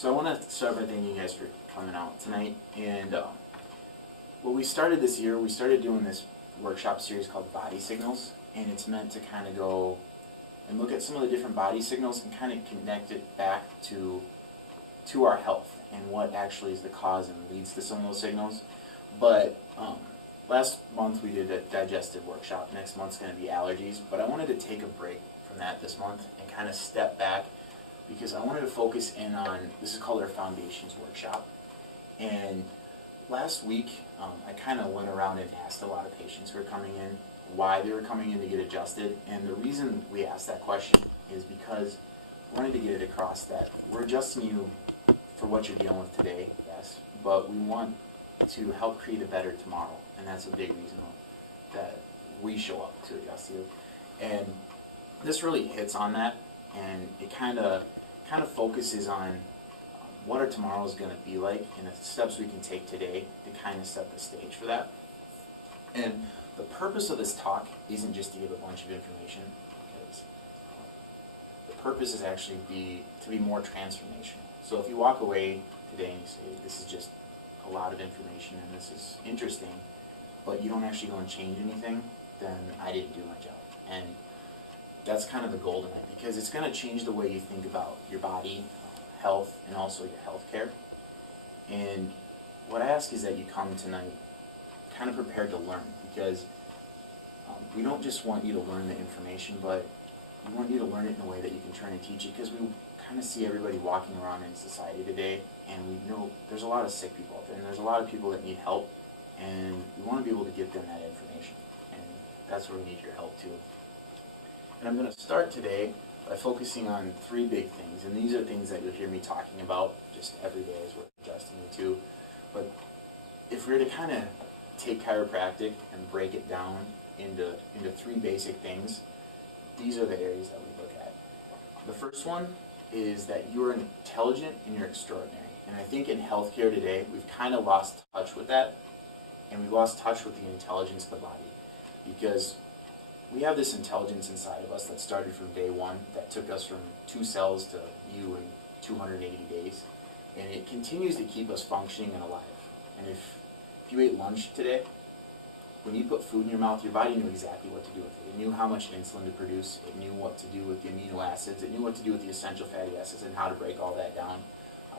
So I want to start by thanking you guys for coming out tonight. And what we started this year, we started doing this workshop series called Body Signals, and it's meant to kind of go and look at some of the different body signals and kind of connect it back to our health and what actually is the cause and leads to some of those signals. But last month we did a digestive workshop. Next month's going to be allergies. But I wanted to take a break from that this month and kind of step back because I wanted to focus in on, this is called our Foundations Workshop. And last week I kind of went around and asked a lot of patients who were coming in why they were coming in to get adjusted. And the reason we asked that question is because we wanted to get it across that we're adjusting you for what you're dealing with today, yes, but we want to help create a better tomorrow, and that's a big reason that we show up to adjust you. And this really hits on that, and it kind of focuses on what our tomorrow is going to be like and the steps we can take today to kind of set the stage for that. And the purpose of this talk isn't just to give a bunch of information, because the purpose is actually to be more transformational. So if you walk away today and you say, this is just a lot of information and this is interesting, but you don't actually go and change anything, then I didn't do my job. And that's kind of the goal tonight, because it's going to change the way you think about your body, health, and also your health care. And what I ask is that you come tonight kind of prepared to learn, because we don't just want you to learn the information, but we want you to learn it in a way that you can turn and teach it, because we kind of see everybody walking around in society today, and we know there's a lot of sick people out there, and there's a lot of people that need help, and we want to be able to get them that information, and that's where we need your help too. And I'm going to start today by focusing on three big things, and these are things that you'll hear me talking about just every day as we're adjusting you to. But if we were to kind of take chiropractic and break it down into three basic things, these are the areas that we look at. The first one is that you're intelligent and you're extraordinary. And I think in healthcare today, we've kind of lost touch with that, and we've lost touch with the intelligence of the body, because we have this intelligence inside of us that started from day one, that took us from 2 cells to you in 280 days, and it continues to keep us functioning and alive. And if you ate lunch today, when you put food in your mouth, your body knew exactly what to do with it. It knew how much insulin to produce, it knew what to do with the amino acids, it knew what to do with the essential fatty acids and how to break all that down.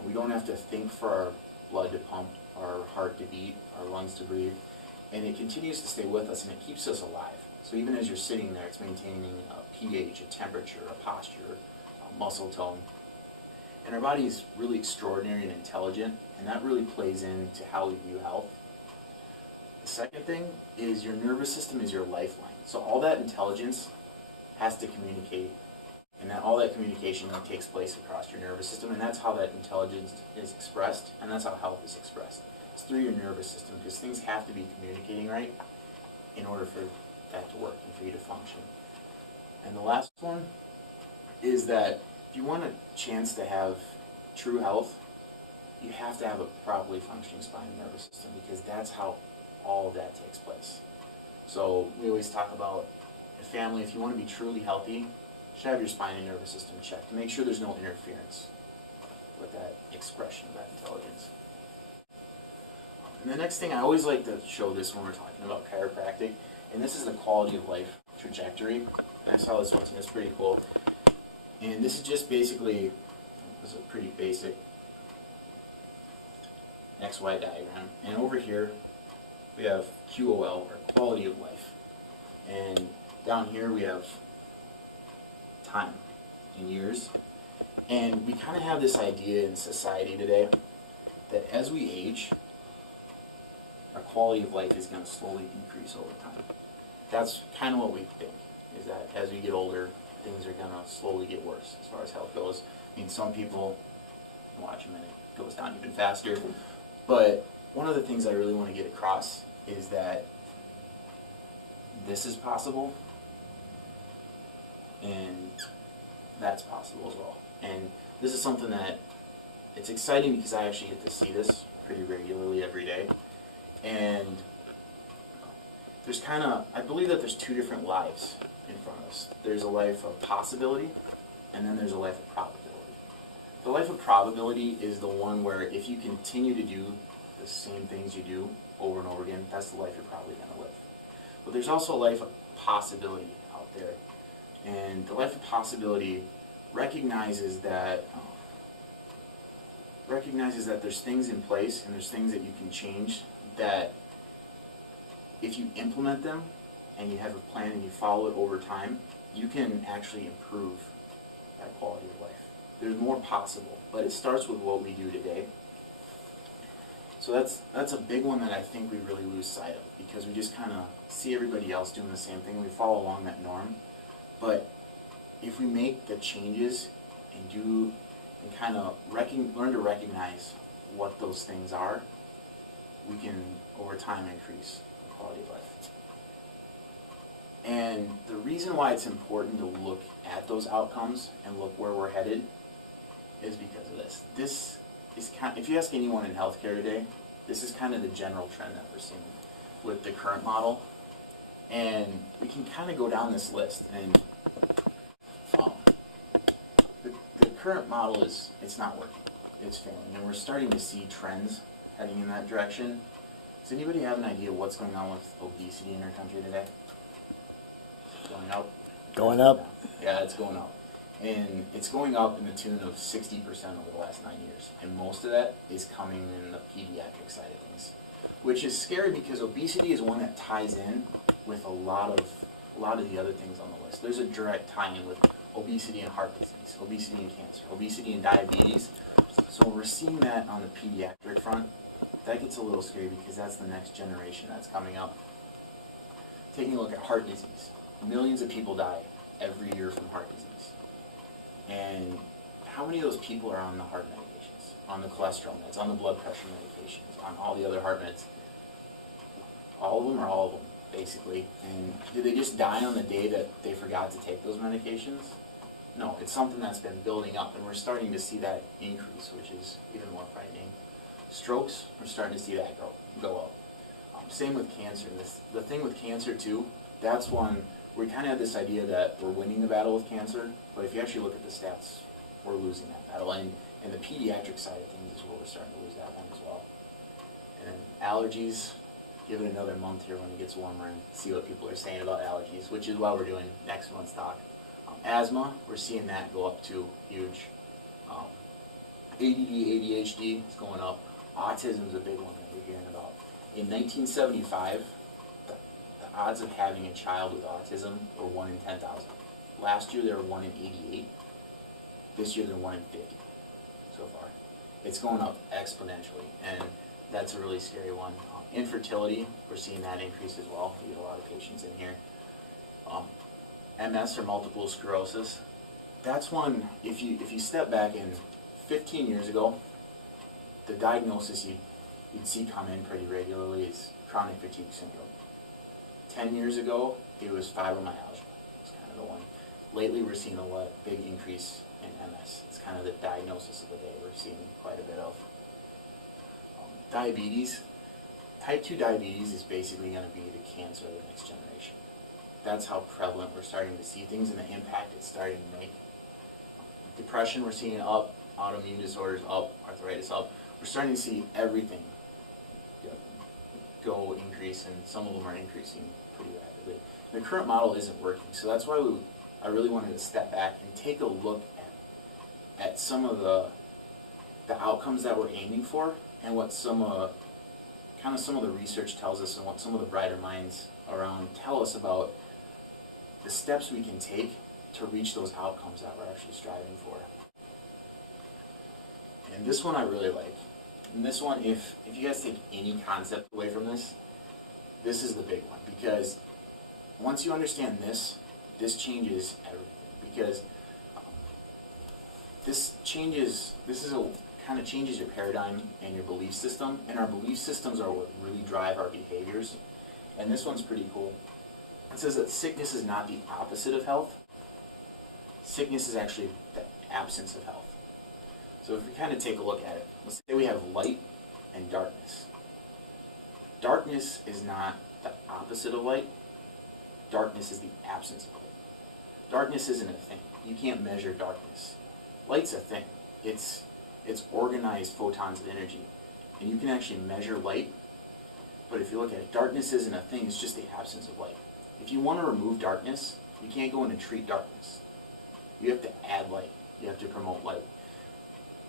We don't have to think for our blood to pump, our heart to beat, our lungs to breathe, and it continues to stay with us and it keeps us alive. So even as you're sitting there, it's maintaining a pH, a temperature, a posture, a muscle tone. And our body is really extraordinary and intelligent, and that really plays into how we view health. The second thing is your nervous system is your lifeline. So all that intelligence has to communicate, and that all that communication takes place across your nervous system, and that's how that intelligence is expressed, and that's how health is expressed. It's through your nervous system, because things have to be communicating right in order for that to work and for you to function. And the last one is that if you want a chance to have true health, you have to have a properly functioning spine and nervous system, because that's how all of that takes place. So we always talk about a family, if you want to be truly healthy, you should have your spine and nervous system checked to make sure there's no interference with that expression of that intelligence. And the next thing, I always like to show this when we're talking about chiropractic, and this is the quality of life trajectory. And I saw this once and it's pretty cool. And this is just basically, this is a pretty basic XY diagram. And over here we have QOL, or quality of life. And down here we have time in years. And we kind of have this idea in society today that as we age, our quality of life is going to slowly decrease over time. That's kind of what we think, is that as we get older, things are going to slowly get worse as far as health goes. I mean, some people, watch a minute, it goes down even faster. But one of the things I really want to get across is that this is possible, and that's possible as well. And this is something that, it's exciting because I actually get to see this pretty regularly every day. And there's I believe that there's two different lives in front of us. There's a life of possibility, and then there's a life of probability. The life of probability is the one where if you continue to do the same things you do over and over again, that's the life you're probably going to live. But there's also a life of possibility out there. And the life of possibility recognizes that there's things in place and there's things that you can change that if you implement them and you have a plan and you follow it over time, you can actually improve that quality of life. There's more possible, but it starts with what we do today. So that's a big one that I think we really lose sight of, because we just kind of see everybody else doing the same thing. We follow along that norm. But if we make the changes and kind of learn to recognize what those things are, we can over time increase the quality of life. And the reason why it's important to look at those outcomes and look where we're headed is because of this. This is if you ask anyone in healthcare today, this is kind of the general trend that we're seeing with the current model. And we can kind of go down this list. And the current model it's not working. It's failing. And we're starting to see trends heading in that direction. Does anybody have an idea what's going on with obesity in our country today? Going up? Going up? Yeah, it's going up. And it's going up in the tune of 60% over the last 9 years. And most of that is coming in the pediatric side of things, which is scary because obesity is one that ties in with a lot of the other things on the list. There's a direct tie-in with obesity and heart disease, obesity and cancer, obesity and diabetes. So we're seeing that on the pediatric front. That gets a little scary because that's the next generation that's coming up. Taking a look at heart disease. Millions of people die every year from heart disease. And how many of those people are on the heart medications, on the cholesterol meds, on the blood pressure medications, on all the other heart meds? All of them or all of them, basically. And do they just die on the day that they forgot to take those medications? No, it's something that's been building up, and we're starting to see that increase, which is even more frightening. Strokes, we're starting to see that go up. Same with cancer. The thing with cancer, too, that's one we kind of have this idea that we're winning the battle with cancer, but if you actually look at the stats, we're losing that battle. And the pediatric side of things is where we're starting to lose that one as well. And then allergies, give it another month here when it gets warmer and see what people are saying about allergies, which is why we're doing next month's talk. Asthma, we're seeing that go up too, huge. ADD, ADHD is going up. Autism is a big one that you're hearing about. In 1975, the odds of having a child with autism were 1 in 10,000. Last year, they were 1 in 88. This year, they're 1 in 50 so far. It's going up exponentially, and that's a really scary one. Infertility, we're seeing that increase as well. We get a lot of patients in here. MS, or multiple sclerosis, that's one, if you step back in 15 years ago, the diagnosis you'd see come in pretty regularly is chronic fatigue syndrome. 10 years ago, it was fibromyalgia. It's kind of the one. Lately, we're seeing a big increase in MS. It's kind of the diagnosis of the day we're seeing quite a bit of. Diabetes. Type 2 diabetes is basically going to be the cancer of the next generation. That's how prevalent we're starting to see things and the impact it's starting to make. Depression, we're seeing up. Autoimmune disorders up. Arthritis up. We're starting to see everything go increase, and some of them are increasing pretty rapidly. The current model isn't working, so that's why I really wanted to step back and take a look at some of the outcomes that we're aiming for, and what some of the research tells us, and what some of the brighter minds around tell us about the steps we can take to reach those outcomes that we're actually striving for. And this one I really like. And this one, if you guys take any concept away from this, this is the big one. Because once you understand this changes everything. Because this kind of changes your paradigm and your belief system. And our belief systems are what really drive our behaviors. And this one's pretty cool. It says that sickness is not the opposite of health. Sickness is actually the absence of health. So if we kind of take a look at it, let's say we have light and darkness. Darkness is not the opposite of light. Darkness is the absence of light. Darkness isn't a thing. You can't measure darkness. Light's a thing. It's organized photons of energy. And you can actually measure light, but if you look at it, darkness isn't a thing, it's just the absence of light. If you want to remove darkness, you can't go in and treat darkness. You have to add light. You have to promote light.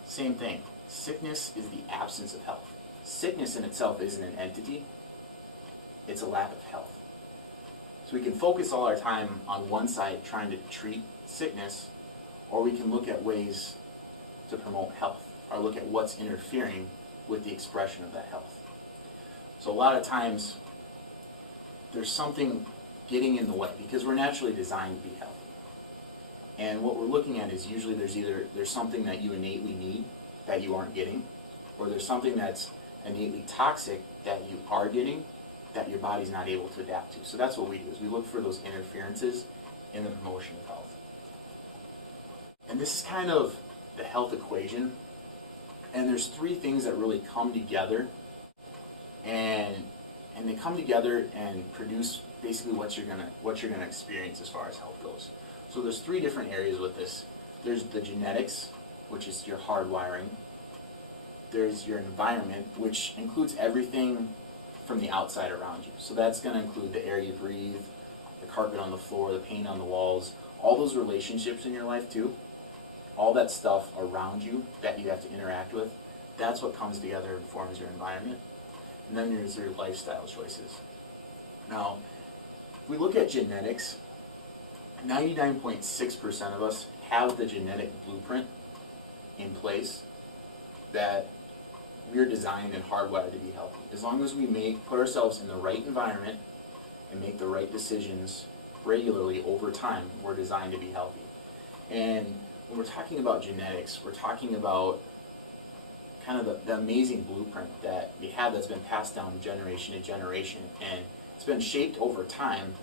Same thing. Sickness is the absence of health. Sickness in itself isn't an entity, it's a lack of health. So we can focus all our time on one side trying to treat sickness, or we can look at ways to promote health, or look at what's interfering with the expression of that health. So a lot of times there's something getting in the way because we're naturally designed to be healthy. And what we're looking at is usually there's something that you innately need that you aren't getting, or there's something that's innately toxic that you are getting that your body's not able to adapt to. So that's what we do, is we look for those interferences in the promotion of health. And this is kind of the health equation. And there's three things that really come together, and they come together and produce basically what you're gonna experience as far as health goes. So there's three different areas with this. There's the genetics, which is your hardwiring. There's your environment, which includes everything from the outside around you. So that's going to include the air you breathe, the carpet on the floor, the paint on the walls, all those relationships in your life too. All that stuff around you that you have to interact with, that's what comes together and forms your environment. And then there's your lifestyle choices. Now, if we look at genetics, 99.6% of us have the genetic blueprint in place that we're designed and hardwired to be healthy. As long as we put ourselves in the right environment and make the right decisions regularly over time, we're designed to be healthy. And when we're talking about genetics, we're talking about kind of the amazing blueprint that we have that's been passed down generation to generation, and it's been shaped over time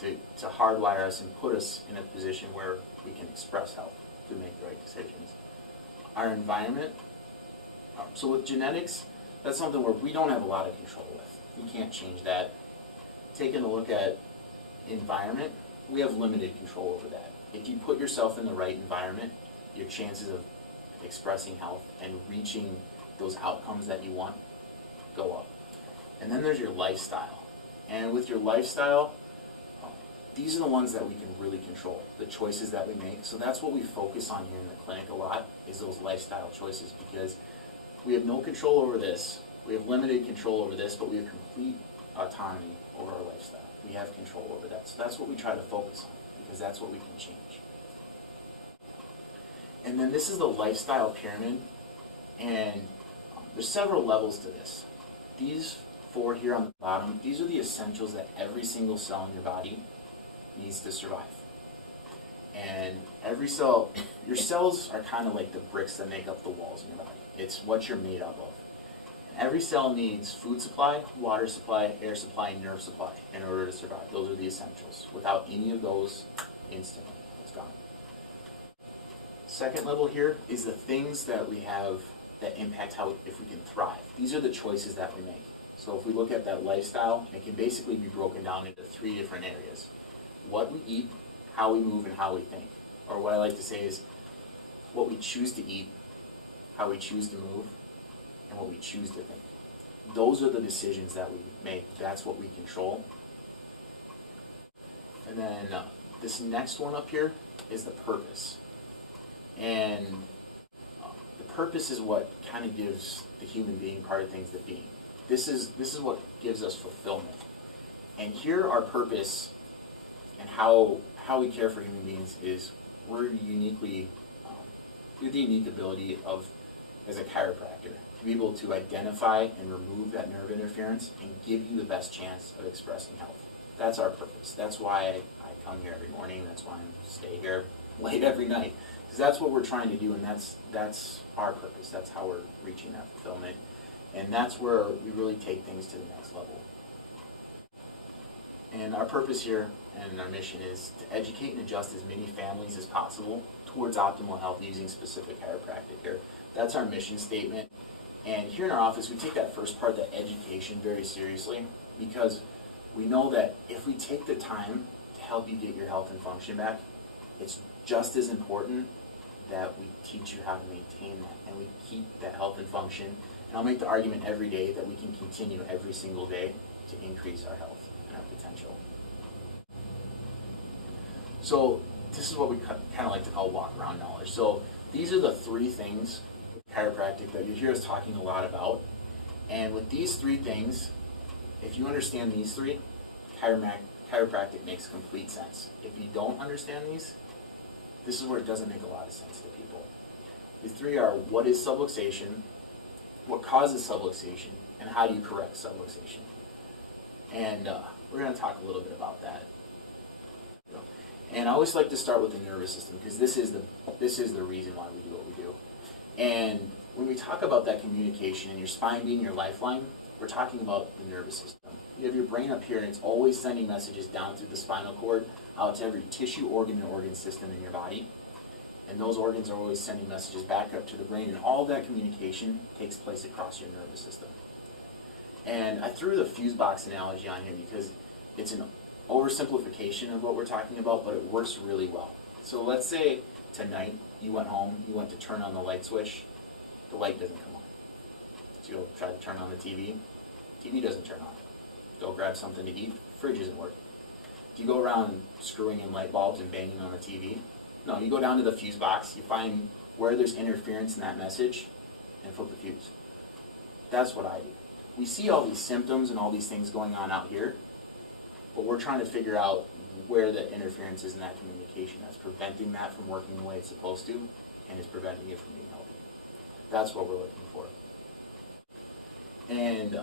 to hardwire us and put us in a position where we can express health to make the right decisions. Our environment, so with genetics, that's something where we don't have a lot of control with. We can't change that. Taking a look at environment, we have limited control over that. If you put yourself in the right environment, your chances of expressing health and reaching those outcomes that you want go up. And then there's your lifestyle. And with your lifestyle, these are the ones that we can really control, the choices that we make. So that's what we focus on here in the clinic a lot, is those lifestyle choices, because we have no control over this. We have limited control over this, but we have complete autonomy over our lifestyle. We have control over that. So that's what we try to focus on, because that's what we can change. And then this is the lifestyle pyramid, and there's several levels to this. These four here on the bottom, these are the essentials that every single cell in your body needs to survive. And every cell, your cells are kind of like the bricks that make up the walls in your body. It's what you're made up of. And every cell needs food supply, water supply, air supply, and nerve supply in order to survive. Those are the essentials. Without any of those, instantly, it's gone. Second level here is the things that we have that impact how, if we can thrive. These are the choices that we make. So if we look at that lifestyle, it can basically be broken down into three different areas. What we eat, how we move, and how we think. Or what I like to say is what we choose to eat, how we choose to move, and what we choose to think. Those are the decisions that we make. That's what we control. And then this next one up here is the purpose. And the purpose is what kind of gives the human being part of things the being. This is what gives us fulfillment. And here our purpose and how we care for human beings is we're uniquely, we have the unique ability of, as a chiropractor, to be able to identify and remove that nerve interference and give you the best chance of expressing health. That's our purpose. That's why I come here every morning. That's why I stay here late every night. Because that's what we're trying to do, and that's our purpose. That's how we're reaching that fulfillment. And that's where we really take things to the next level. And our purpose here and our mission is to educate and adjust as many families as possible towards optimal health using specific chiropractic care. That's our mission statement. And here in our office, we take that first part, that education, very seriously, because we know that if we take the time to help you get your health and function back, it's just as important that we teach you how to maintain that, and we keep that health and function. And I'll make the argument every day that we can continue every single day to increase our health and our potential. So this is what we kind of like to call walk-around knowledge. So these are the three things with chiropractic that you hear us talking a lot about. And with these three things, if you understand these three, chiropractic makes complete sense. If you don't understand these, this is where it doesn't make a lot of sense to people. The three are: what is subluxation, what causes subluxation, and how do you correct subluxation? And we're going to talk a little bit about that. And I always like to start with the nervous system, because this is the reason why we do what we do. And when we talk about that communication and your spine being your lifeline, we're talking about the nervous system. You have your brain up here, and it's always sending messages down through the spinal cord out to every tissue, organ, and organ system in your body. And those organs are always sending messages back up to the brain, and all that communication takes place across your nervous system. And I threw the fuse box analogy on here because it's an oversimplification of what we're talking about, but it works really well. So let's say tonight you went home, you went to turn on the light switch, the light doesn't come on. So you'll try to turn on the TV doesn't turn on. Go grab something to eat, fridge isn't working. Do you go around screwing in light bulbs and banging on the TV? No, you go down to the fuse box, you find where there's interference in that message, and flip the fuse. That's what I do. We see all these symptoms and all these things going on out here, but we're trying to figure out where the interference is in that communication that's preventing that from working the way it's supposed to, and is preventing it from being healthy. That's what we're looking for. And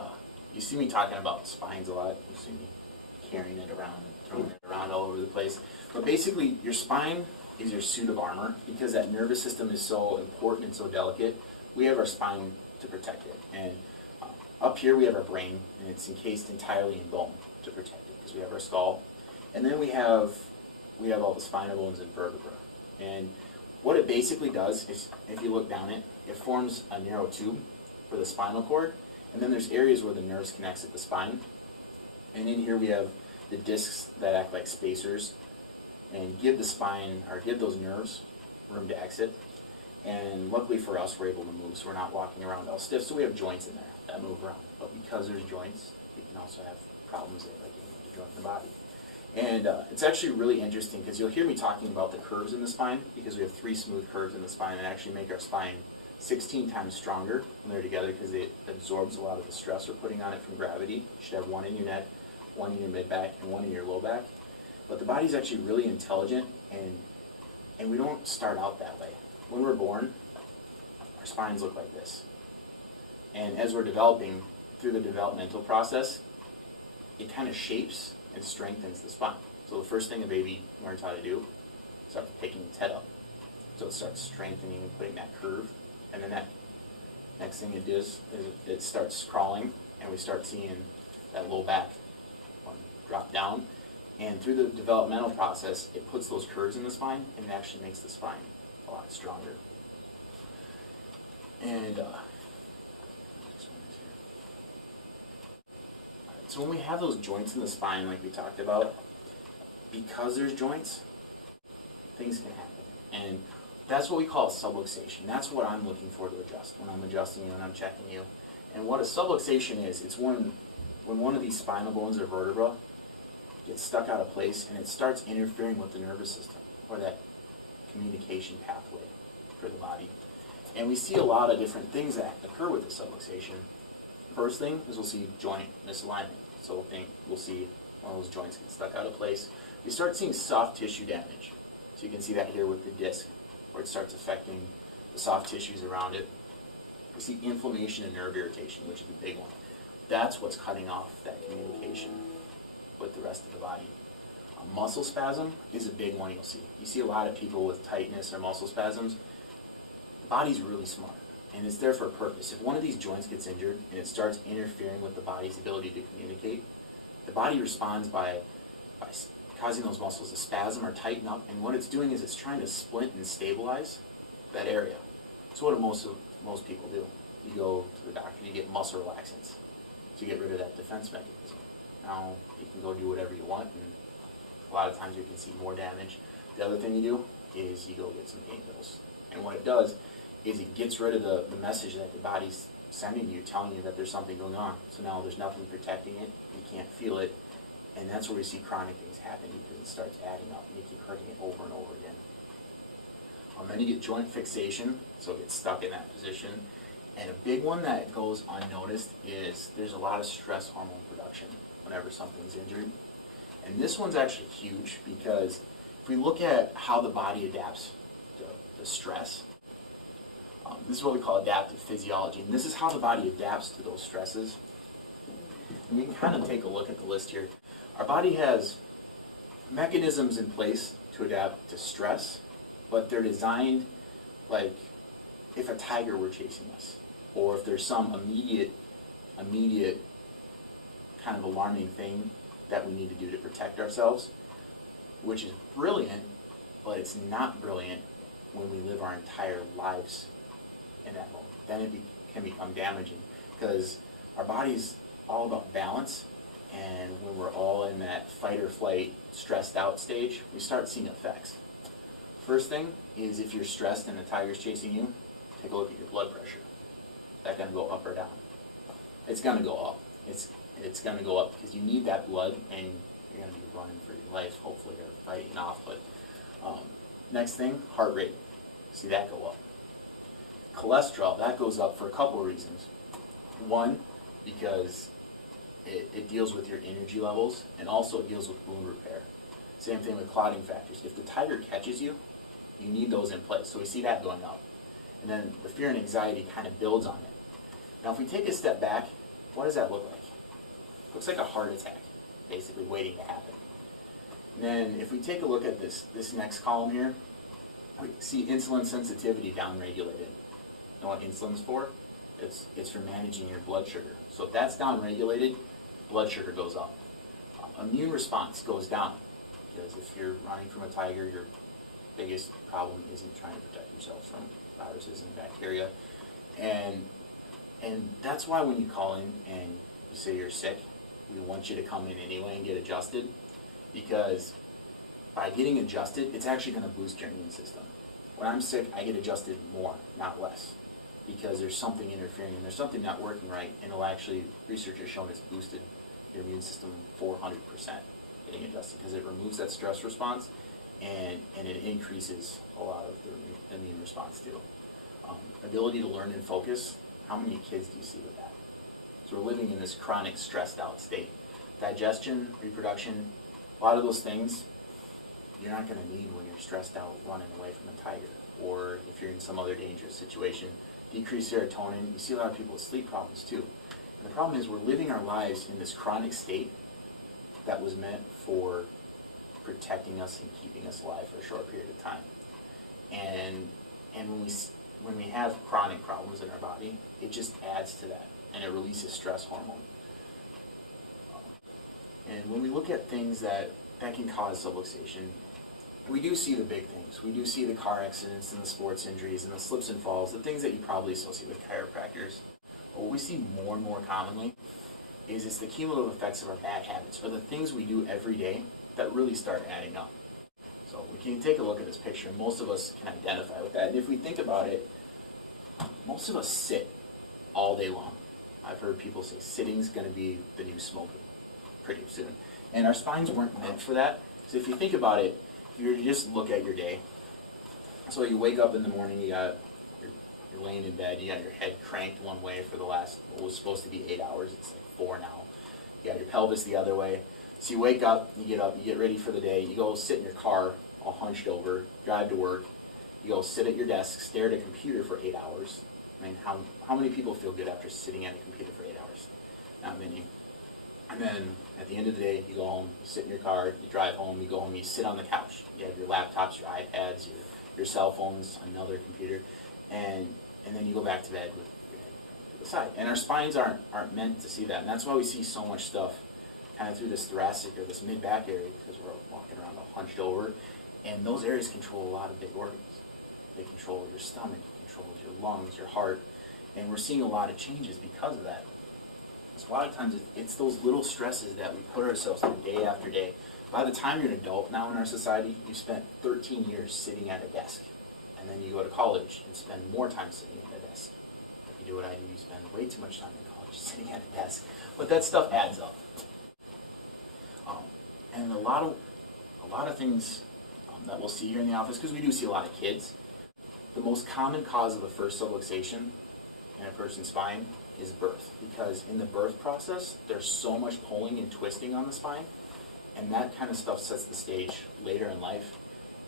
you see me talking about spines a lot. You see me carrying it around and throwing it around all over the place. But basically, your spine is your suit of armor. Because that nervous system is so important and so delicate, we have our spine to protect it. And up here we have our brain, and it's encased entirely in bone to protect it, because we have our skull. And then we have all the spinal bones and vertebra. And what it basically does is, if you look down it, it forms a narrow tube for the spinal cord, and then there's areas where the nerves can exit the spine. And in here we have the discs that act like spacers and give the spine, or give those nerves room to exit. And luckily for us, we're able to move, so we're not walking around all stiff. So we have joints in there that move around. But because there's joints, we can also have problems like the joint in the body. And it's actually really interesting, because you'll hear me talking about the curves in the spine, because we have 3 smooth curves in the spine that actually make our spine 16 times stronger when they're together, because it absorbs a lot of the stress we're putting on it from gravity. You should have one in your neck, one in your mid-back, and one in your low back. But the body's actually really intelligent, and we don't start out that way. When we're born, our spines look like this. And as we're developing through the developmental process, it kind of shapes and strengthens the spine. So the first thing a baby learns how to do is start picking its head up. So it starts strengthening and putting that curve in the neck. Next thing it does is it starts crawling, and we start seeing that low back one drop down. And through the developmental process, it puts those curves in the spine, and it actually makes the spine a lot stronger. And so when we have those joints in the spine, like we talked about, because there's joints, things can happen. And that's what we call a subluxation. That's what I'm looking for to adjust when I'm adjusting you and I'm checking you. And what a subluxation is, it's when one of these spinal bones or vertebra gets stuck out of place and it starts interfering with the nervous system, or that communication pathway for the body. And we see a lot of different things that occur with the subluxation. First thing is we'll see joint misalignment. So we'll see one of those joints get stuck out of place. We start seeing soft tissue damage. So you can see that here with the disc, where it starts affecting the soft tissues around it. We see inflammation and nerve irritation, which is the big one. That's what's cutting off that communication with the rest of the body. Muscle spasm is a big one you'll see. You see a lot of people with tightness or muscle spasms. The body's really smart, and it's there for a purpose. If one of these joints gets injured and it starts interfering with the body's ability to communicate, the body responds by causing those muscles to spasm or tighten up, and what it's doing is it's trying to splint and stabilize that area. So what do most people do? You go to the doctor, you get muscle relaxants to get rid of that defense mechanism. Now, you can go do whatever you want, and a lot of times you can see more damage. The other thing you do is you go get some pain pills, And what it does is it gets rid of the message that the body's sending you, telling you that there's something going on. So now there's nothing protecting it, you can't feel it, and that's where we see chronic things happen because it starts adding up and you keep hurting it over and over again. Then you get joint fixation, so it gets stuck in that position. And a big one that goes unnoticed is there's a lot of stress hormone production whenever something's injured. And this one's actually huge because if we look at how the body adapts to stress, this is what we call adaptive physiology. And this is how the body adapts to those stresses. And we can kind of take a look at the list here. Our body has mechanisms in place to adapt to stress, but they're designed like if a tiger were chasing us, or if there's some immediate kind of alarming thing that we need to do to protect ourselves, which is brilliant, but it's not brilliant when we live our entire lives in that moment. Then it can become damaging because our body's all about balance, and when we're all in that fight or flight, stressed out stage, we start seeing effects. First thing is if you're stressed and the tiger's chasing you, take a look at your blood pressure. Is that going to go up or down? It's going to go up. It's going to go up because you need that blood, and you're going to be running for your life, hopefully, or fighting off. But next thing, heart rate. See that go up. Cholesterol, that goes up for a couple of reasons. One, because it deals with your energy levels, and also it deals with wound repair. Same thing with clotting factors. If the tiger catches you, you need those in place. So we see that going up. And then the fear and anxiety kind of builds on it. Now if we take a step back, what does that look like? Looks like a heart attack, basically waiting to happen. And then if we take a look at this next column here, we see insulin sensitivity downregulated. You know what insulin's for? It's for managing your blood sugar. So if that's downregulated, blood sugar goes up. Immune response goes down, because if you're running from a tiger, your biggest problem isn't trying to protect yourself from viruses and bacteria. And that's why when you call in and you say you're sick, we want you to come in anyway and get adjusted, because by getting adjusted, it's actually going to boost your immune system. When I'm sick, I get adjusted more, not less, because there's something interfering and there's something not working right, and it'll actually, research has shown it's boosted your immune system 400% getting adjusted, because it removes that stress response and it increases a lot of the immune response too. Ability to learn and focus, how many kids do you see with that? So we're living in this chronic stressed out state. Digestion, reproduction, a lot of those things you're not going to need when you're stressed out running away from a tiger, or if you're in some other dangerous situation. Decreased serotonin, you see a lot of people with sleep problems too. And the problem is we're living our lives in this chronic state that was meant for protecting us and keeping us alive for a short period of time. And when we have chronic problems in our body, it just adds to that, and it releases stress hormone. And when we look at things that can cause subluxation, we do see the big things. We do see the car accidents and the sports injuries and the slips and falls, the things that you probably associate with chiropractors. But what we see more and more commonly is it's the cumulative effects of our bad habits, or the things we do every day that really start adding up. So we can take a look at this picture. Most of us can identify with that. And if we think about it, most of us sit all day long. I've heard people say sitting's going to be the new smoking pretty soon. And our spines weren't meant for that. So if you think about it, if you were to just look at your day, so you wake up in the morning, you're laying in bed, you got your head cranked one way for the last, what was supposed to be 8 hours, it's like 4 now. You got your pelvis the other way. So you wake up, you get ready for the day, you go sit in your car, all hunched over, drive to work, you go sit at your desk, stare at a computer for 8 hours. I mean, how many people feel good after sitting at a computer for 8 hours? Not many. And then at the end of the day, you go home, you sit in your car, you drive home, you go home, you sit on the couch. You have your laptops, your iPads, your cell phones, another computer, and then you go back to bed with your head to the side. And our spines aren't meant to see that. And that's why we see so much stuff kind of through this thoracic or this mid-back area, because we're walking around all hunched over. And those areas control a lot of big organs. They control your stomach, they control your lungs, your heart. And we're seeing a lot of changes because of that. So a lot of times it's those little stresses that we put ourselves through day after day. By the time you're an adult now in our society, you've spent 13 years sitting at a desk. and then you go to college and spend more time sitting at a desk. If you do what I do, you spend way too much time in college sitting at a desk. But that stuff adds up. And a lot of things that we'll see here in the office, because we do see a lot of kids, the most common cause of a first subluxation in a person's spine is birth. Because in the birth process, there's so much pulling and twisting on the spine, and that kind of stuff sets the stage later in life.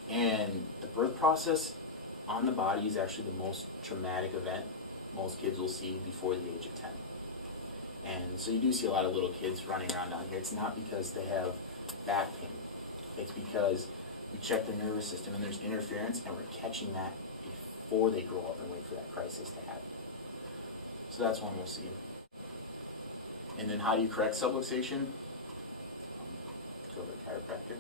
And the birth process on the body is actually the most traumatic event most kids will see before the age of 10. And so you do see a lot of little kids running around down here. It's not because they have back pain. It's because we check their nervous system and there's interference, and we're catching that before they grow up and wait for that crisis to happen. So that's one we'll see. And then how do you correct subluxation? Go to a chiropractor.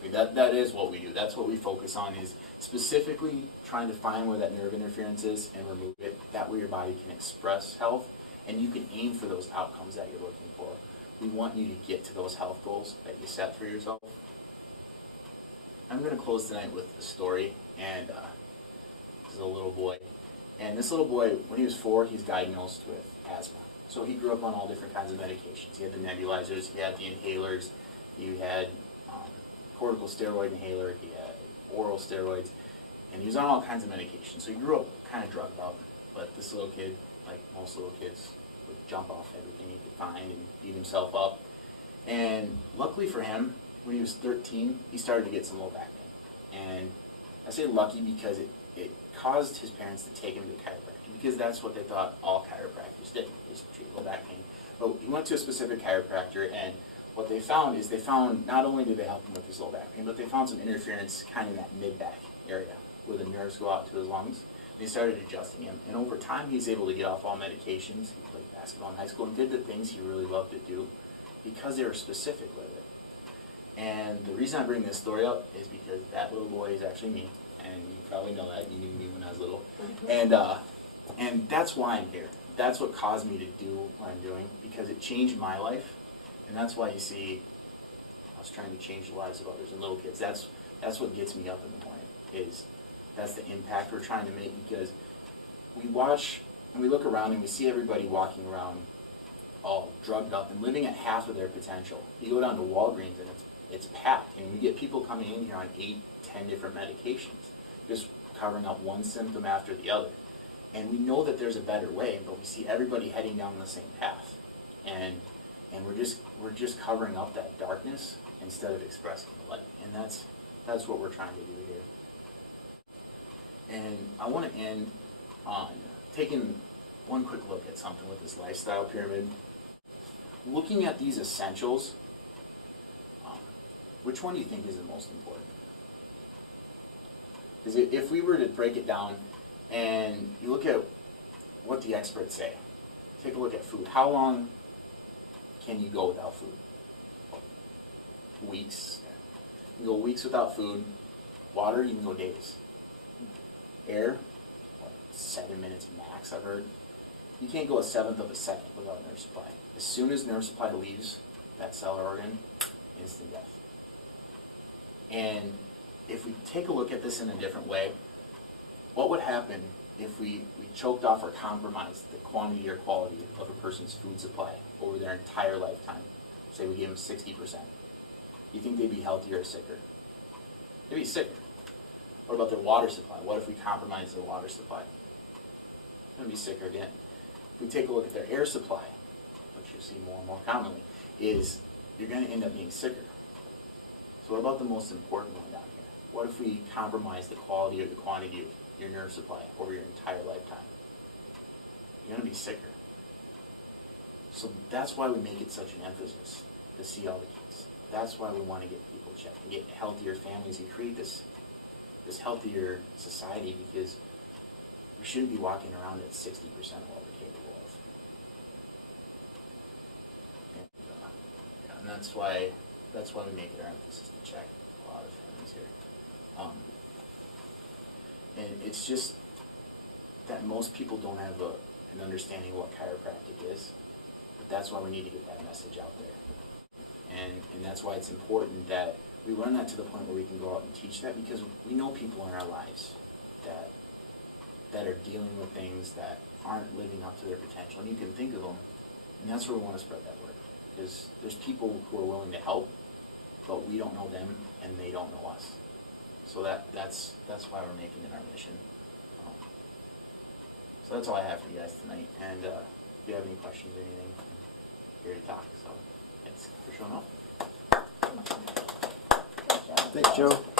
I mean, that is what we do. That's what we focus on, is specifically trying to find where that nerve interference is and remove it. That way your body can express health, and you can aim for those outcomes that you're looking for. We want you to get to those health goals that you set for yourself. I'm going to close tonight with a story, and this is a little boy. And this little boy, when he was 4, he's diagnosed with asthma. So he grew up on all different kinds of medications. He had the nebulizers, he had the inhalers, he had corticosteroid inhaler, he had oral steroids, and he was on all kinds of medications. So he grew up kind of drugged up. But this little kid, like most little kids, would jump off everything he could find and beat himself up. And luckily for him, when he was 13, he started to get some low back pain. And I say lucky because it caused his parents to take him to a chiropractor, because that's what they thought all chiropractors did, is treat low back pain. But he went to a specific chiropractor, and what they found is not only did they help him with his low back pain, but they found some interference kind of in that mid-back area where the nerves go out to his lungs. They started adjusting him, and over time he's able to get off all medications. He played basketball in high school and did the things he really loved to do because they were specific with it. And the reason I bring this story up is because that little boy is actually me, and you probably know that. You knew me when I was little. And that's why I'm here. That's what caused me to do what I'm doing, because it changed my life. And that's why you see I was trying to change the lives of others and little kids. That's what gets me up in the morning, that's the impact we're trying to make, because we watch and we look around and we see everybody walking around all drugged up and living at half of their potential. You go down to Walgreens and it's packed, and we get people coming in here on 8, 10 different medications, just covering up one symptom after the other. And we know that there's a better way, but we see everybody heading down the same path. And we're just covering up that darkness instead of expressing the light. And that's what we're trying to do here. And I want to end on taking one quick look at something with this lifestyle pyramid. Looking at these essentials, which one do you think is the most important? Because if we were to break it down and you look at what the experts say, take a look at food. How long can you go without food? Weeks. You can go weeks without food. Water, you can go days. Air, 7 minutes max, I've heard. You can't go a seventh of a second without nerve supply. As soon as nerve supply leaves that cell or organ, instant death. And if we take a look at this in a different way, what would happen if we choked off or compromised the quantity or quality of a person's food supply over their entire lifetime? Say we gave them 60%. Do you think they'd be healthier or sicker? They'd be sicker. What about their water supply? What if we compromise their water supply? They're going to be sicker again. If we take a look at their air supply, which you see more and more commonly, is you're going to end up being sicker. So what about the most important one down here? What if we compromise the quality or the quantity of your nerve supply over your entire lifetime? You're going to be sicker. So that's why we make it such an emphasis to see all the kids. That's why we want to get people checked and get healthier families and create this healthier society, because we shouldn't be walking around at 60% of what we're capable of. And that's why we make it our emphasis to check a lot of families here. And it's just that most people don't have an understanding of what chiropractic is, but that's why we need to get that message out there. And that's why it's important that we learn that to the point where we can go out and teach that, because we know people in our lives that are dealing with things that aren't living up to their potential, and you can think of them, and that's where we want to spread that word. Because there's people who are willing to help, but we don't know them, and they don't know us. So that's why we're making it our mission. So that's all I have for you guys tonight. And if you have any questions or anything, I'm here to talk. So thanks for showing up. Thanks, Joe.